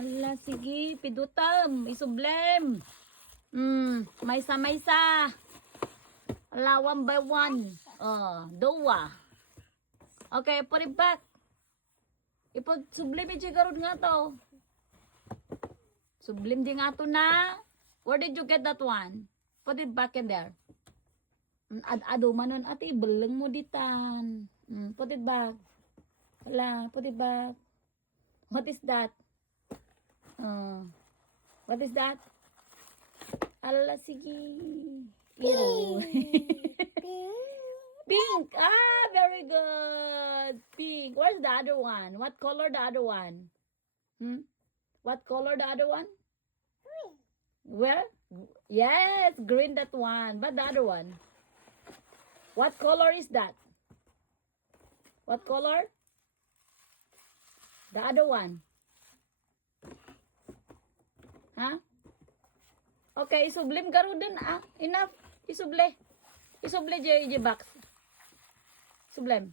Ala, sige, pidutam, isublem. Maysa. Ala, one by one. Dowa. Okay, put it back. Ipag sublim iti garod nga to. Sublim di nga to na. Where did you get that one? Put it back in there. Ado manon ati, belang mo ditan. Put it back. Ala, put it back. What is that? What is that? Ala, sige. Ew. Pink. Ah, very good. Pink. Where's the other one? What color the other one? What color the other one? Green. Where? Yes, green that one. But the other one? What color is that? What color? The other one. Huh? Okay, isublim garo din. Enough. Isuble. Isuble, J box. Sublime.